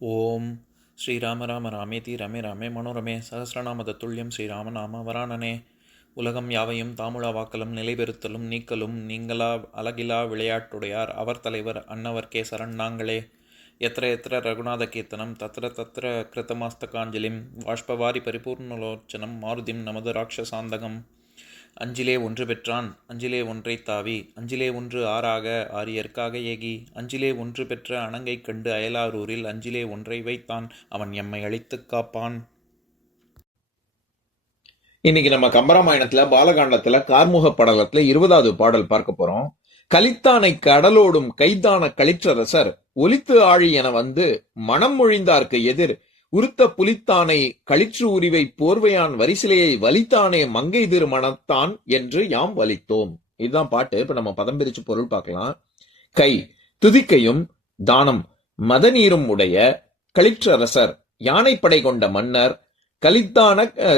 ஓம் ஸ்ரீராம ராம ராமேதி ரமே ராமே மனோரமே சகசிரநாம தத்துல்யம் ஸ்ரீராம நாம வராணனே. உலகம் யாவையும் தாமுழா வாக்கலும் நிலைபெறுத்தலும் நீக்கலும் நீங்களா அழகிலா விளையாட்டுடையார் அவர் தலைவர் அன்னவர் சரண் நாங்களே. எத்திர எத்திர ரகுநாத கீர்த்தனம் தத்திர தத்திர கிருத்தமாஸ்தகாஞ்சலிம் வாஷ்பவாரி பரிபூர்ணலோச்சனம் மாருதிம் நமது ராட்சசாந்தகம். அஞ்சிலே ஒன்று பெற்றான் அஞ்சிலே ஒன்றை தாவி அஞ்சிலே ஒன்று ஆறாக ஆரியர்க்காக ஏகி அஞ்சிலே ஒன்று பெற்ற அணங்கை கண்டு அயலாரூரில் அஞ்சிலே ஒன்றை வைத்தான் அவன் எம்மை அழித்துக் காப்பான். இன்னைக்கு நம்ம கம்பராமாயணத்துல பாலகாண்டத்துல கார்முக படலத்துல 20வது பாடல் பார்க்க போறோம். கலித்தானை கடலோடும் கைத்தான களிற்றரசர் ஒலித்து ஆழி என வந்து மனம் மொழிந்தார்க்கு எதிர் உருத்த புலித்தானை களிற்று உரிவை போர்வையான் வரிசிலையை வலித்தானே மங்கை திரு மனத்தான் என்று யாம் வலித்தோம். இதுதான் பாட்டு. இப்ப நம்ம பதம் பிரிச்சு பொருள் பார்க்கலாம். கை துதிக்கையும் தானம் மதநீரும் உடைய களிற்றரசர் யானைப்படை கொண்ட மன்னர்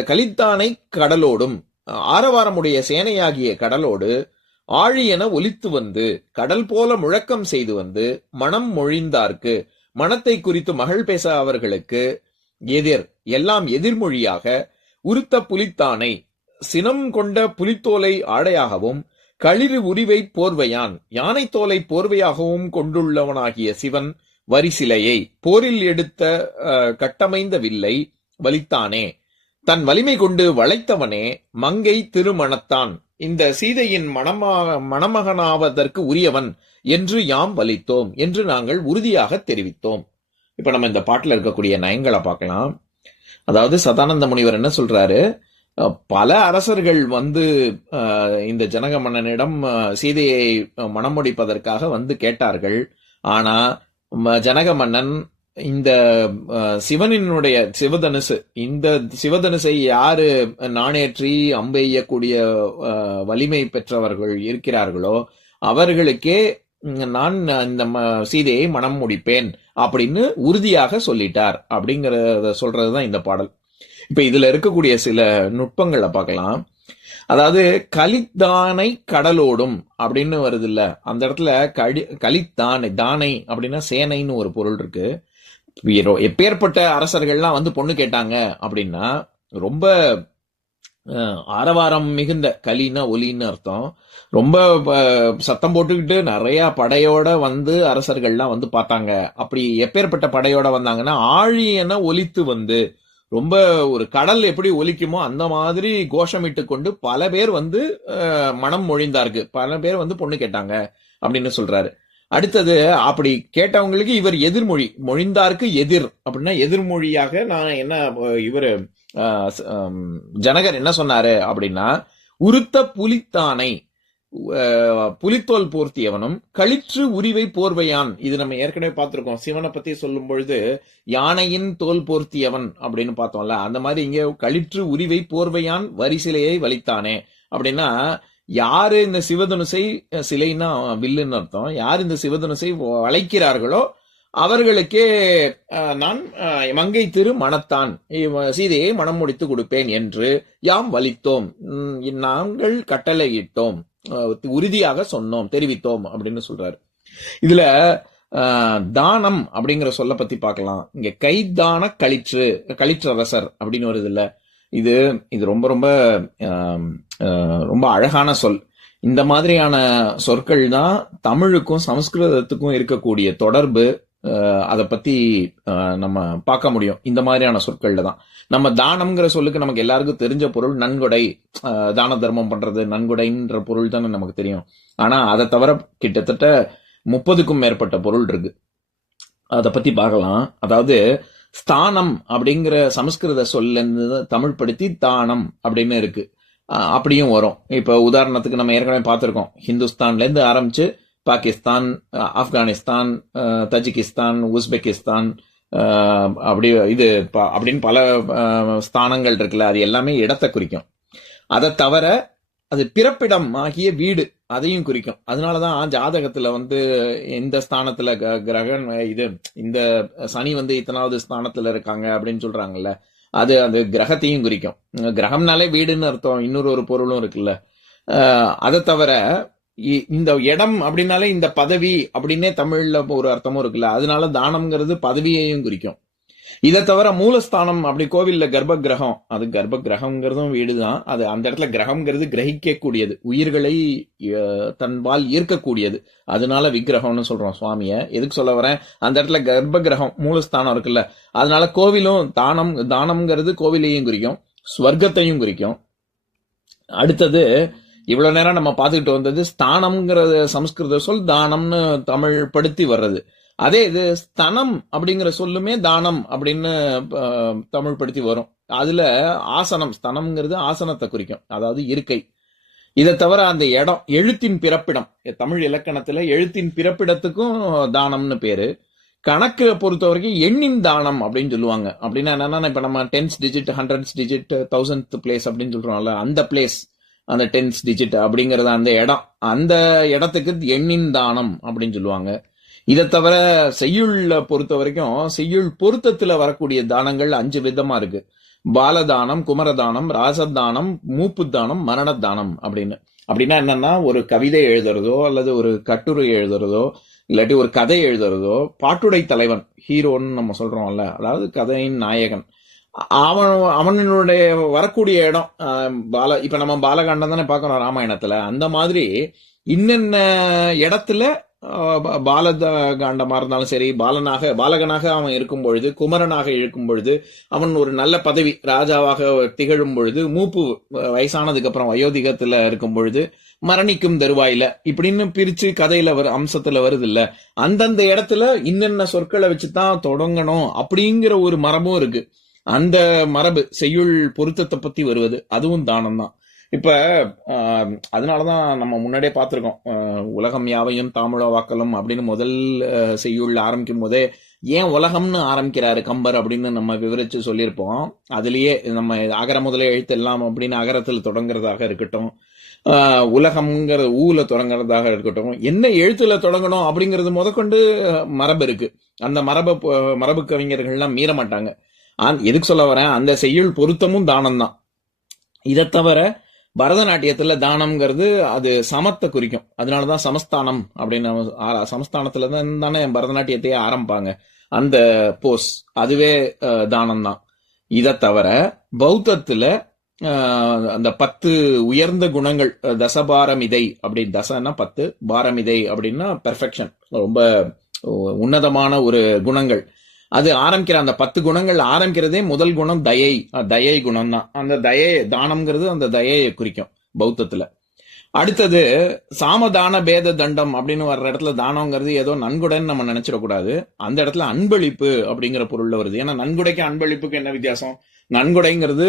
கலித்தானை கடலோடும் ஆரவாரமுடைய சேனையாகிய கடலோடு ஆழி என ஒலித்து வந்து கடல் போல முழக்கம் செய்து வந்து மனம் மொழிந்தார்க்கு மனத்தை குறித்து மகள் பேச அவர்களுக்கு எதிர் எல்லாம் எதிர்மொழியாக உருத்த புலித்தானை சினம் கொண்ட புலித்தோலை ஆடையாகவும் களிறு உரிவை போர்வையான் யானை தோலை போர்வையாகவும் கொண்டுள்ளவனாகிய சிவன் வரிசிலையை போரில் எடுத்த கட்டமைந்த வில்லை வலித்தானே தன் வலிமை கொண்டு வளைத்தவனே மங்கை திருமணத்தான் இந்த சீதையின் மணமகனாவதற்கு உரியவன் என்று யாம் வலித்தோம் என்று நாங்கள் உறுதியாக தெரிவித்தோம். இப்ப நம்ம இந்த பாட்டுல இருக்கக்கூடிய நயங்களை பார்க்கலாம். அதாவது சதானந்த முனிவர் என்ன சொல்றாரு, பல அரசர்கள் வந்து இந்த ஜனக மன்னனிடம் சீதையை மணம் முடிப்பதற்காக வந்து கேட்டார்கள். ஆனா ஜனக மன்னன் இந்த சிவனினுடைய சிவதனுசு இந்த சிவதனுசை யாரு நாணேற்றி அம்பெய்யக்கூடிய வலிமை பெற்றவர்கள் இருக்கிறார்களோ அவர்களுக்கே நான் இந்த சீதையை மனம் முடிப்பேன் அப்படின்னு உறுதியாக சொல்லிட்டார் அப்படிங்கறத சொல்றதுதான் இந்த பாடல். இப்ப இதுல இருக்கக்கூடிய சில நுட்பங்களை பார்க்கலாம். அதாவது கலித்தானை கடலோடும் அப்படின்னு வருது இல்ல, அந்த இடத்துல கலித்தானை தானை அப்படின்னா சேனைன்னு ஒரு பொருள் இருக்கு. எப்பேற்பட்ட அரசர்கள்லாம் வந்து பொண்ணு கேட்டாங்க அப்படின்னா ரொம்ப ஆரவாரம் மிகுந்த கலின்னா ஒலின்னு அர்த்தம். ரொம்ப சத்தம் போட்டுக்கிட்டு நிறைய படையோட வந்து அரசர்கள்லாம் வந்து பார்த்தாங்க. அப்படி எப்பேற்பட்ட படையோட வந்தாங்கன்னா ஆழி என ஒலித்து வந்து ரொம்ப ஒரு கடல் எப்படி ஒலிக்குமோ அந்த மாதிரி கோஷமிட்டு கொண்டு பல பேர் வந்து மனம் மொழிந்தார்க்கு பல பேர் வந்து பொண்ணு கேட்டாங்க அப்படின்னு சொல்றாரு. அடுத்தது அப்படி கேட்டவங்களுக்கு இவர் எதிர்மொழி மொழிந்தார்க்கு எதிர் அப்படின்னா எதிர்மொழியாக நான் என்ன இவரு ஜனகர் என்ன சொன்னாரு அப்படின்னா உருத்த புலித்தானை புலித்தோல் போர்த்தியவனும் களிற்று உரிவை போர்வையான். இது நம்ம ஏற்கனவே பார்த்திருக்கோம். சிவனை பத்தி சொல்லும் பொழுது யானையின் தோல் போர்த்தியவன் அப்படின்னு பார்த்தோம்ல, அந்த மாதிரி இங்க களிற்று உரிவை போர்வையான் வரிசிலையை வலித்தானே அப்படின்னா யாரு இந்த சிவதனுசை சிலைன்னா வில்லுன்னு அர்த்தம், யார் இந்த சிவதனுசை வளைக்கிறார்களோ அவர்களுக்கே நான் மங்கை திரு மனத்தான் சீதையை மனம் முடித்து கொடுப்பேன் என்று யாம் வலித்தோம் நாங்கள் கட்டளையிட்டோம் உறுதியாக சொன்னோம் தெரிவித்தோம் அப்படின்னு சொல்றாரு. இதுல தானம் அப்படிங்கிற சொல்ல பத்தி பார்க்கலாம். இங்க கைதான களிற்றரசர் அப்படின்னு வருது இல்ல, இது ரொம்ப ரொம்ப ரொம்ப அழகான சொல். இந்த மாதிரியான சொற்கள் தான் தமிழுக்கும் சமஸ்கிருதத்துக்கும் இருக்கக்கூடிய தொடர்பு. அதை பத்தி நம்ம பார்க்க முடியும் இந்த மாதிரியான சொற்கள்ல தான். நம்ம தானம்ங்கிற சொல்லுக்கு நமக்கு எல்லாருக்கும் தெரிஞ்ச பொருள் நன்கொடை, தான தர்மம் பண்றது நன்கொடைன்ற பொருள் தானே நமக்கு தெரியும். ஆனா அதை தவிர கிட்டத்தட்ட 30க்கும் மேற்பட்ட பொருள் இருக்கு. அதை பத்தி பார்க்கலாம். அதாவது ஸ்தானம் அப்படிங்கிற சமஸ்கிருத சொல்ல தமிழ் படுத்தி தானம் அப்படின்னு இருக்கு, அப்படியும் வரும். இப்ப உதாரணத்துக்கு நம்ம ஏற்கனவே பார்த்திருக்கோம், ஹிந்துஸ்தான்ல இருந்து ஆரம்பிச்சு பாகிஸ்தான், ஆப்கானிஸ்தான், தஜிகிஸ்தான், உஸ்பெகிஸ்தான், அப்படி இது அப்படின்னு பல ஸ்தானங்கள் இருக்குல்ல, அது எல்லாமே இடத்தை குறிக்கும். அதை தவிர அது பிறப்பிடம் ஆகிய வீடு அதையும் குறிக்கும். அதனாலதான் ஜாதகத்துல வந்து இந்த ஸ்தானத்துல கிரகன் இது இந்த சனி வந்து இத்தனாவது ஸ்தானத்துல இருக்காங்க அப்படின்னு சொல்றாங்கல்ல, அது அந்த கிரகத்தையும் குறிக்கும். கிரகம்னாலே வீடுன்னு அர்த்தம். இன்னொரு பொருளும் இருக்குல்ல. அதை தவிர இந்த இடம் அப்படின்னாலே இந்த பதவி அப்படின்னே தமிழ்ல ஒரு அர்த்தமும் இருக்குல்ல, அதனால தானம்ங்கிறது பதவியையும் குறிக்கும். இதை தவிர மூலஸ்தானம் அப்படி கோவில்ல கர்ப்ப கிரகம், அது கர்ப்ப கிரகம்ங்கிறதும் வீடுதான். அது அந்த இடத்துல கிரகம்ங்கிறது கிரகிக்க கூடியது, உயிர்களை தன்பால் ஈர்க்கக்கூடியது. அதனால விக்கிரகம்னு சொல்றோம் சுவாமிய. எதுக்கு சொல்ல வரேன், அந்த இடத்துல கர்ப்ப கிரகம் மூலஸ்தானம் இருக்குல்ல, அதனால கோவிலும் தானம்ங்கிறது கோவிலையும் குறிக்கும், ஸ்வர்க்கத்தையும் குறிக்கும். அடுத்தது இவ்வளவு நேரம் நம்ம பார்த்துக்கிட்டு வந்தது ஸ்தானம்ங்கிறது சமஸ்கிருத சொல், தானம்னு தமிழ் படுத்தி வர்றது. அதே இது ஸ்தனம் அப்படிங்கிற சொல்லுமே தானம் அப்படின்னு தமிழ் படுத்தி வரும். அதுல ஆசனம், ஸ்தனம்ங்கிறது ஆசனத்தை குறிக்கும், அதாவது இருக்கை. இதை தவிர அந்த இடம் எழுத்தின் பிறப்பிடம், தமிழ் இலக்கணத்துல எழுத்தின் பிறப்பிடத்துக்கும் தானம்னு பேரு. கணக்கு பொறுத்த வரைக்கும் எண்ணின் தானம் அப்படின்னு சொல்லுவாங்க. அப்படின்னா என்னன்னா, இப்ப நம்ம 10th digit 100th digit 1000th place அப்படின்னு சொல்றோம்ல, அந்த பிளேஸ், அந்த 10th digit அப்படிங்கறது அந்த இடம், அந்த இடத்துக்கு எண்ணின் தானம் அப்படின்னு சொல்லுவாங்க. இதை தவிர செய்யுள்ள பொறுத்த வரைக்கும் செய்யுள் பொருத்தத்துல வரக்கூடிய தானங்கள் 5 விதமா இருக்கு. பாலதானம், குமரதானம், ராசதானம், மூப்பு தானம், மரணதானம் அப்படின்னு. அப்படின்னா என்னன்னா, ஒரு கவிதை எழுதுறதோ அல்லது ஒரு கட்டுரை எழுதுறதோ இல்லாட்டி ஒரு கதை எழுதுறதோ, பாட்டுடை தலைவன், ஹீரோன்னு நம்ம சொல்றோம்ல, அதாவது கதையின் நாயகன், அவனுடைய வரக்கூடிய இடம் இப்ப நம்ம பாலகாண்டம் தானே பார்க்கறோம் ராமாயணத்துல. அந்த மாதிரி இன்னென்ன இடத்துல பாலகாண்டமா இருந்தாலும் சரி, பாலகனாக அவன் இருக்கும் பொழுது, குமரனாக இருக்கும் பொழுது, அவன் ஒரு நல்ல பதவி ராஜாவாக திகழும் பொழுது, மூப்பு வயசானதுக்கு அப்புறம் வயோதிகத்துல இருக்கும் பொழுது, மரணிக்கும் தருவாயில, இப்படின்னு பிரிச்சு கதையில அம்சத்துல வருது இல்ல, அந்தந்த இடத்துல இன்னென்ன சொற்களை வச்சுதான் தொடங்கணும் அப்படிங்கிற ஒரு மரபும் இருக்கு. அந்த மரபு செய்யுள் பொருத்தத்தை பத்தி வருவது, அதுவும் தானம் தான். இப்ப அதனாலதான் நம்ம முன்னாடியே பார்த்திருக்கோம், உலகம் யாவையும் தாமுழ வாக்கலும் அப்படின்னு முதல் செய்யுள் ஆரம்பிக்கும் போதே ஏன் உலகம்னு ஆரம்பிக்கிறாரு கம்பர் அப்படின்னு நம்ம விவரிச்சு சொல்லியிருப்போம். அதுலயே நம்ம அகர முதலே எழுத்து எல்லாம் அப்படின்னு அகரத்தில் தொடங்குறதாக இருக்கட்டும், உலகம்ங்கிற ஊல தொடங்குறதாக இருக்கட்டும், என்ன எழுத்துல தொடங்கணும் அப்படிங்கிறது முதற்கொண்டு மரபு இருக்கு. அந்த மரபு கவிஞர்கள்லாம் மீற மாட்டாங்க. எதுக்கு சொல்ல வரேன், அந்த செய்யுள் பொருத்தமும் தானம் தான். இதை தவிர பரதநாட்டியத்துல தானம்ங்கிறது அது சமத்தை குறிக்கும். அதனாலதான் சமஸ்தானம் அப்படின்னு, சமஸ்தானத்துல தான் தானே பரதநாட்டியத்தையே ஆரம்பிப்பாங்க. அந்த போஸ் அதுவே தானம் தான். இதை தவிர பௌத்தத்துல அந்த 10 உயர்ந்த குணங்கள், தசபாரமிதை அப்படி, தசன்னா 10, பாரமிதை அப்படின்னா பெர்ஃபெக்ஷன், ரொம்ப உன்னதமான ஒரு குணங்கள். அது ஆரம்பிக்கிற அந்த 10 குணங்கள் ஆரம்பிக்கிறதே முதல் குணம் தயை குணம் தான். அந்த தானம்ங்கிறது அந்த தயையை குறிக்கும் பௌத்தத்துல. அடுத்தது சாமதான பேத தண்டம் அப்படின்னு வர்ற இடத்துல தானம்ங்கிறது ஏதோ நன்கொடைன்னு நம்ம நினைச்சிடக்கூடாது. அந்த இடத்துல அன்பளிப்பு அப்படிங்கிற பொருள்ல வருது. ஏன்னா நன்கொடைக்கு அன்பளிப்புக்கு என்ன வித்தியாசம்? நன்கொடைங்கிறது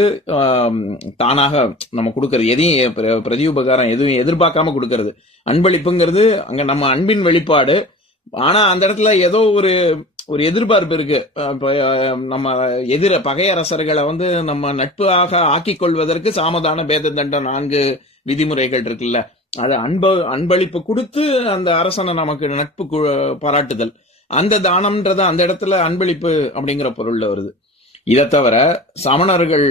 தானாக நம்ம கொடுக்கறது, எதையும் பிரதியுபகாரம் எதுவும் எதிர்பார்க்காம கொடுக்கறது. அன்பளிப்புங்கிறது அங்க நம்ம அன்பின் வெளிப்பாடு. ஆனா அந்த இடத்துல ஏதோ ஒரு எதிர்பார்ப்பு இருக்கு. நம்ம பகையரசர்களை நம்ம நட்பாக ஆக்கிக் கொள்வதற்கு சாமதான பேத தண்ட 4 விதிமுறைகள் இருக்குல்ல, அது அன்பளிப்பு கொடுத்து அந்த அரசனை நமக்கு நட்பு பாராட்டுதல், அந்த தானம்ன்றது அந்த இடத்துல அன்பளிப்பு அப்படிங்கிற பொருள்ல வருது. இதை தவிர சமணர்கள்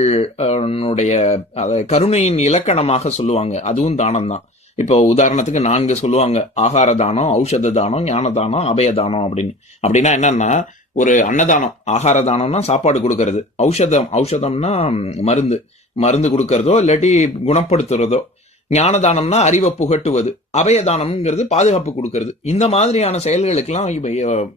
கருணையின் இலக்கணமாக சொல்லுவாங்க, அதுவும் தானம் தான். இப்போ உதாரணத்துக்கு 4 சொல்லுவாங்க, ஆகார தானம், ஔஷத தானம், ஞான தானம், அபய தானம் அப்படின்னு. அப்படின்னா என்னன்னா, ஒரு அன்னதானம், ஆகார தானம்னா சாப்பாடு கொடுக்கறது, ஔஷதம்னா மருந்து கொடுக்கறதோ இல்லாட்டி குணப்படுத்துறதோ, ஞான தானம்னா அறிவை புகட்டுவது, அபய தானம்ங்கிறது பாதுகாப்பு கொடுக்கறது. இந்த மாதிரியான செயல்களுக்கெல்லாம்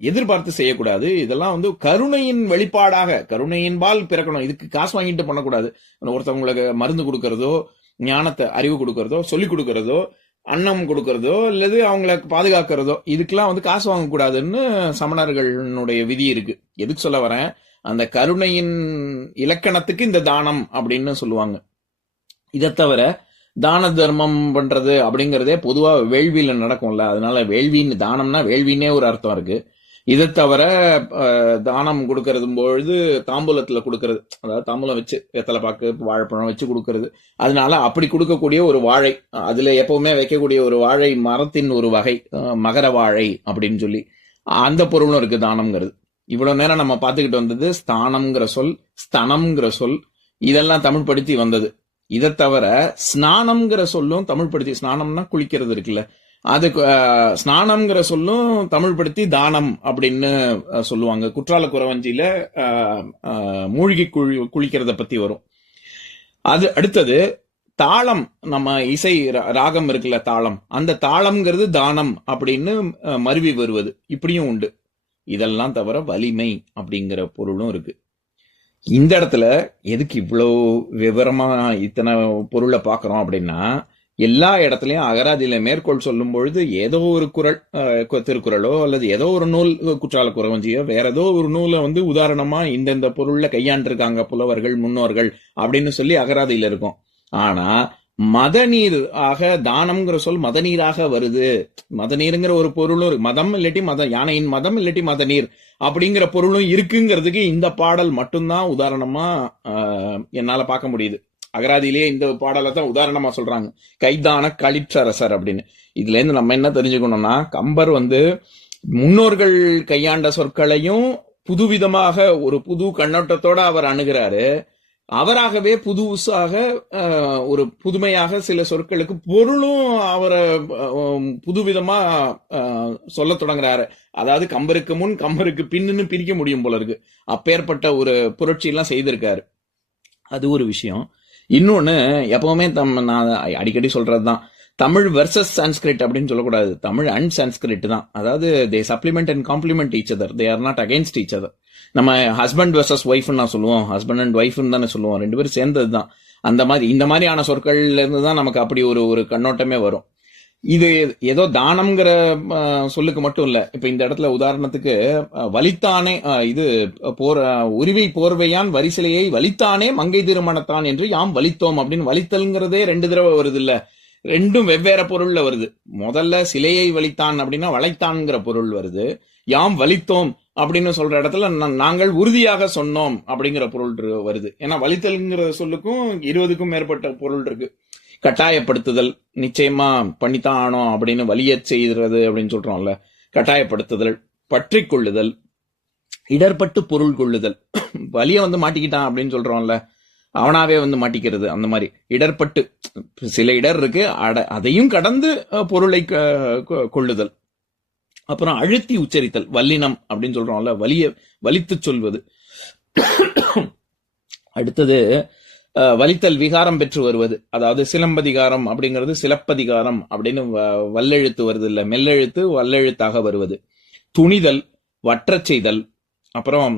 எதிர்பார்த்து செய்யக்கூடாது. இதெல்லாம் கருணையின் வெளிப்பாடாக, கருணையின்பால் பிறக்கணும். இதுக்கு காசு வாங்கிட்டு பண்ணக்கூடாது. ஒருத்தவங்களுக்கு மருந்து கொடுக்கறதோ, ஞானத்தை அறிவு கொடுக்கறதோ, சொல்லி கொடுக்கறதோ, அன்னம் கொடுக்கறதோ இல்லது அவங்களை பாதுகாக்கிறதோ, இதுக்கெல்லாம் காசு வாங்கக்கூடாதுன்னு சமணர்களுடைய விதி இருக்கு. எதுக்கு சொல்ல வரேன், அந்த கருணையின் இலக்கணத்துக்கு இந்த தானம் அப்படின்னு சொல்லுவாங்க. இதை தவிர தான தர்மம் பண்றது அப்படிங்கறதே பொதுவா வேள்வியில நடக்கும்ல, அதனால வேள்வின்னு, தானம்னா வேள்வின்னே ஒரு அர்த்தம் இருக்கு. இதை தவிர தானம் கொடுக்கறது பொழுது தாம்பூலத்துல கொடுக்கறது, அதாவது தாம்பூலம் வச்சு வெத்தலை பாக்கு வாழைப்பழம் வச்சு கொடுக்கறது. அதனால அப்படி கொடுக்கக்கூடிய ஒரு வாழை, அதுல எப்பவுமே வைக்கக்கூடிய ஒரு வாழை மரத்தின் ஒரு வகை, மகர வாழை அப்படின்னு சொல்லி, அந்த பொருளும் இருக்கு தானம்ங்கிறது. இவ்வளவு நேரம் நம்ம பார்த்துக்கிட்டு வந்தது ஸ்தானம்ங்கிற சொல், ஸ்தனம்ங்கிற சொல், இதெல்லாம் தமிழ் படுத்தி வந்தது. இதை தவிர ஸ்நானம்ங்கிற சொல்லும் தமிழ் படுத்தி, ஸ்நானம்னா குளிக்கிறது இருக்குல்ல, அது ஸ்நானம்ங்கிற சொல்லும் தமிழ் படுத்தி தானம் அப்படின்னு சொல்லுவாங்க. குற்றால குறவஞ்சியில மூழ்கி குளிக்கிறத பத்தி வரும். அது அடுத்தது தாளம், நம்ம இசை ராகம் இருக்குல்ல தாளம், அந்த தாளம்ங்கிறது தானம் அப்படின்னு மருவி வருவது, இப்படியும் உண்டு. இதெல்லாம் தவிர வலிமை அப்படிங்கிற பொருளும் இருக்கு. இந்த இடத்துல எதுக்கு இவ்வளோ விவரமா இத்தனை பொருளை பார்க்கறோம் அப்படின்னா, எல்லா இடத்துலயும் அகராதியில மேற்கோள் சொல்லும் பொழுது ஏதோ ஒரு குறள், திருக்குறளோ அல்லது ஏதோ ஒரு நூல், குற்றால குறவஞ்சியோ வேற ஏதோ ஒரு நூலை உதாரணமா இந்தந்த பொருள்ல கையாண்டிருக்காங்க புலவர்கள் முன்னோர்கள் அப்படின்னு சொல்லி அகராதியில இருக்கும். ஆனா மதநீர் ஆக தானம்ங்கிற சொல் மதநீராக வருது. மதநீருங்கிற ஒரு பொருளும் மதம் இல்லாட்டி யானையின் மதம் இல்லாட்டி மதநீர் அப்படிங்கிற பொருளும் இருக்குங்கிறதுக்கு இந்த பாடல் மட்டும்தான் உதாரணமா என்னால பார்க்க முடியுது. அகராதியிலேயே இந்த பாடலை தான் உதாரணமா சொல்றாங்க, கைதான களிற்றரசர் அப்படின்னு. இதுல இருந்து நம்ம என்ன தெரிஞ்சுக்கணும்னா, கம்பர் முன்னோர்கள் கையாண்ட சொற்களையும் புதுவிதமாக ஒரு புது கண்ணோட்டத்தோட அவர் அணுகிறாரு. அவராகவே புதுசாக ஒரு புதுமையாக சில சொற்களுக்கு பொருளும் அவரை புதுவிதமா சொல்ல தொடங்குறாரு. அதாவது கம்பருக்கு முன் கம்பருக்கு பின்னு பிரிக்க முடியும் போல இருக்கு. அப்பேற்பட்ட ஒரு புரட்சி எல்லாம் செய்திருக்காரு. அது ஒரு விஷயம். இன்னொன்னு, எப்பவுமே நான் அடிக்கடி சொல்றதுதான், தமிழ் வெர்சஸ் சான்ஸ்கிரிட் அப்படின்னு சொல்லக்கூடாது, தமிழ் அண்ட் சான்ஸ்கிரிட் தான். அதாவது they supplement and complement each other, they are not against each other. நம்ம ஹஸ்பண்ட் வெர்சஸ் ஒய்ஃப்னு நான் சொல்லுவோம், ஹஸ்பண்ட் அண்ட் ஒய்ஃப்னு தானே சொல்லுவோம், ரெண்டு பேரும் சேர்ந்தது தான். அந்த மாதிரி இந்த மாதிரியான சொற்கள்ல இருந்து தான் நமக்கு அப்படி ஒரு கண்ணோட்டமே வரும். இது ஏதோ தானம்ங்கிற சொல்லுக்கு மட்டும் இல்ல. இப்ப இந்த இடத்துல உதாரணத்துக்கு வலித்தானே, இது உரிவை போர்வையான் வரிசிலையை வலித்தானே மங்கை திருமணத்தான் என்று யாம் வலித்தோம் அப்படின்னு வலித்தல்ங்கிறதே 2 தடவை வருது இல்ல, ரெண்டும் வெவ்வேறு பொருள்ல வருது. முதல்ல சிலையை வலித்தான் அப்படின்னா வளைத்தான்ங்கிற பொருள் வருது. யாம் வலித்தோம் அப்படின்னு சொல்ற இடத்துல நாங்கள் உறுதியாக சொன்னோம் அப்படிங்கிற பொருள் வருது. ஏன்னா வலித்தல்ங்கிற சொல்லுக்கும் 20க்கும் மேற்பட்ட பொருள் இருக்கு. கட்டாயப்படுத்துதல், நிச்சயமா பண்ணித்தான் ஆனோம் அப்படின்னு வலிய செய்கிறது அப்படின்னு சொல்றோம்ல, கட்டாயப்படுத்துதல், பற்றி கொள்ளுதல், இடர்பட்டு பொருள் கொள்ளுதல். வலிய மாட்டிக்கிட்டான் அப்படின்னு சொல்றோம்ல, அவனாவே மாட்டிக்கிறது. அந்த மாதிரி இடர்பட்டு சில இடர் இருக்கு, அதையும் கடந்து பொருளை கொள்ளுதல். அப்புறம் அழுத்தி உச்சரித்தல், வல்லினம் அப்படின்னு சொல்றோம்ல, வலித்து சொல்வது. அடுத்தது வலித்தல் விகாரம் பெற்று வருவது, அதாவது சிலம்பதிகாரம் அப்படிங்கிறது சிலப்பதிகாரம் அப்படின்னு வல்லெழுத்து வருது இல்ல, மெல்லெழுத்து வல்லெழுத்தாக வருவது. துணிதல், வற்றச் செய்தல், அப்புறம்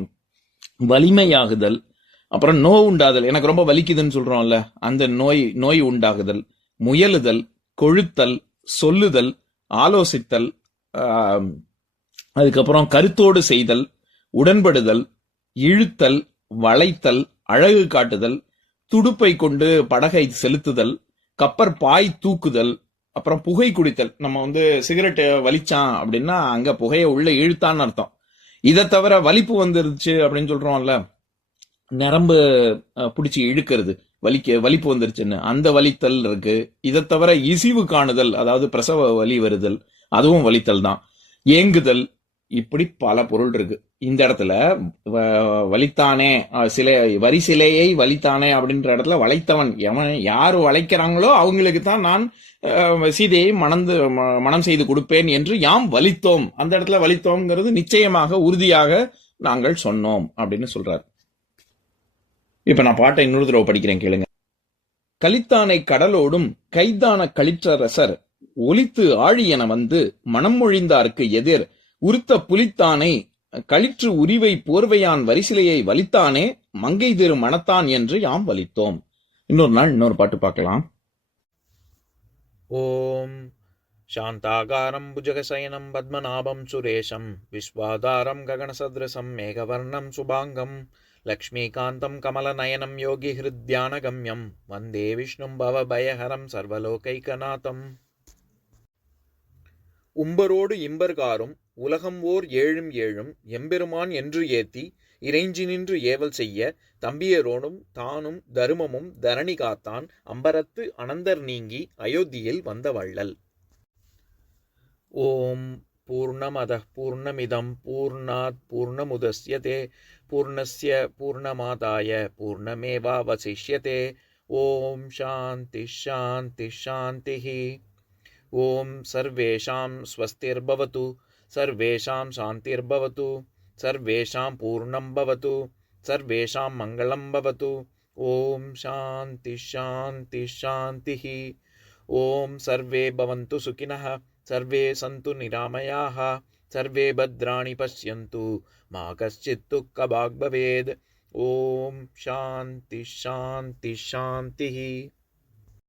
வலிமையாகுதல், அப்புறம் நோய் உண்டாதல், எனக்கு ரொம்ப வலிக்குதுன்னு சொல்றோம்ல, அந்த நோய் உண்டாகுதல், முயலுதல், கொழுத்தல், சொல்லுதல், ஆலோசித்தல், அதுக்கப்புறம் கருத்தோடு செய்தல், உடன்படுதல், இழுத்தல், வளைத்தல், அழகு காட்டுதல், துடுப்பை கொண்டு படகை செலுத்துதல், கப்பர் பாய் தூக்குதல், அப்புறம் புகை குடித்தல். நம்ம சிகரெட் வலிச்சான் அப்படின்னா அங்க புகைய உள்ள இழுத்தான்னு அர்த்தம். இதை தவிர வலிப்பு வந்துருச்சு அப்படின்னு சொல்றோம்ல, நரம்பு பிடிச்சி இழுக்கிறது, வலிப்பு வந்துருச்சுன்னு, அந்த வலித்தல் இருக்கு. இதை தவிர இசிவு காணுதல், அதாவது பிரசவ வலி வருதல், அதுவும் வலித்தல் தான். ஏங்குதல், இப்படி பல பொருள் இருக்கு. இந்த இடத்துல வலித்தானே, வரிசிலையை வலித்தானே அப்படின்ற இடத்துல வளைத்தவன் யாரு வளைக்கிறாங்களோ அவங்களுக்கு தான் நான் சீதையை மனம் செய்து கொடுப்பேன் என்று யாம் வலித்தோம். அந்த இடத்துல வலித்தோம்ங்கிறது நிச்சயமாக உறுதியாக நாங்கள் சொன்னோம் அப்படின்னு சொல்றாரு. இப்ப நான் பாட்டை இன்னொரு தடவை படிக்கிறேன், கேளுங்க. கலித்தானை கடலோடும் கைதான களிற்றரசர் ஒலித்து ஆழியென மனம் மொழிந்தார்க்கு எதிர் உருத்த புலித்தானை களிற்று உரிவை போர்வையான் வரிசிலையை வலித்தானே மங்கை திரு மணத்தான் என்று யாம் வலித்தோம். இன்னொரு நாள் இன்னொரு பாட்டு பார்க்கலாம். ஓம் சாந்தாகாரம் புஜகசயனம் பத்மநாபம் சுரேஷம் விஸ்வாதாரம் ககனசத்ரசம் மேகவர்ணம் சுபாங்கம் லக்ஷ்மீகாந்தம் கமலநயனம் யோகி ஹிருத்யானகம்யம் வந்தே விஷ்ணும் பவபயஹரம் சர்வலோகைகநாதம். உம்பரோடு இம்பர்காரும் உலகம் ஓர் ஏழும் ஏழும் எம்பெருமான் என்று ஏத்தி இறைஞ்சி நின்று ஏவல் செய்ய தம்பியரோனும் தானும் தருமமும் தரணி காத்தான் அம்பரத்து அனந்தர் நீங்கி அயோத்தியில் வந்த வள்ளல். ஓம் பூர்ணமதః பூர்ணமிதம் பூர்ணாத் பூர்ணமுதஸ்யதே பூர்ணஸ்ய பூர்ணமாதாய பூர்ணமேவாவசிஷ்யதே. ஓம் சாந்தி ஷாந்தி ஷாந்தி. ॐ सर्वेषां स्वस्तिर्भवतु, सर्वेषां शान्तिर्भवतु, सर्वेषां पूर्णं भवतु, सर्वेषां मङ्गलं भवतु। ॐ शान्ति शान्ति शान्तिः। ॐ सर्वे भवन्तु सुखिनः, सर्वे सन्तु निरामयाः, सर्वे भद्राणि पश्यन्तु, मा कश्चित् दुःखभाग् भवेत्। ॐ शान्ति शान्ति शान्तिः।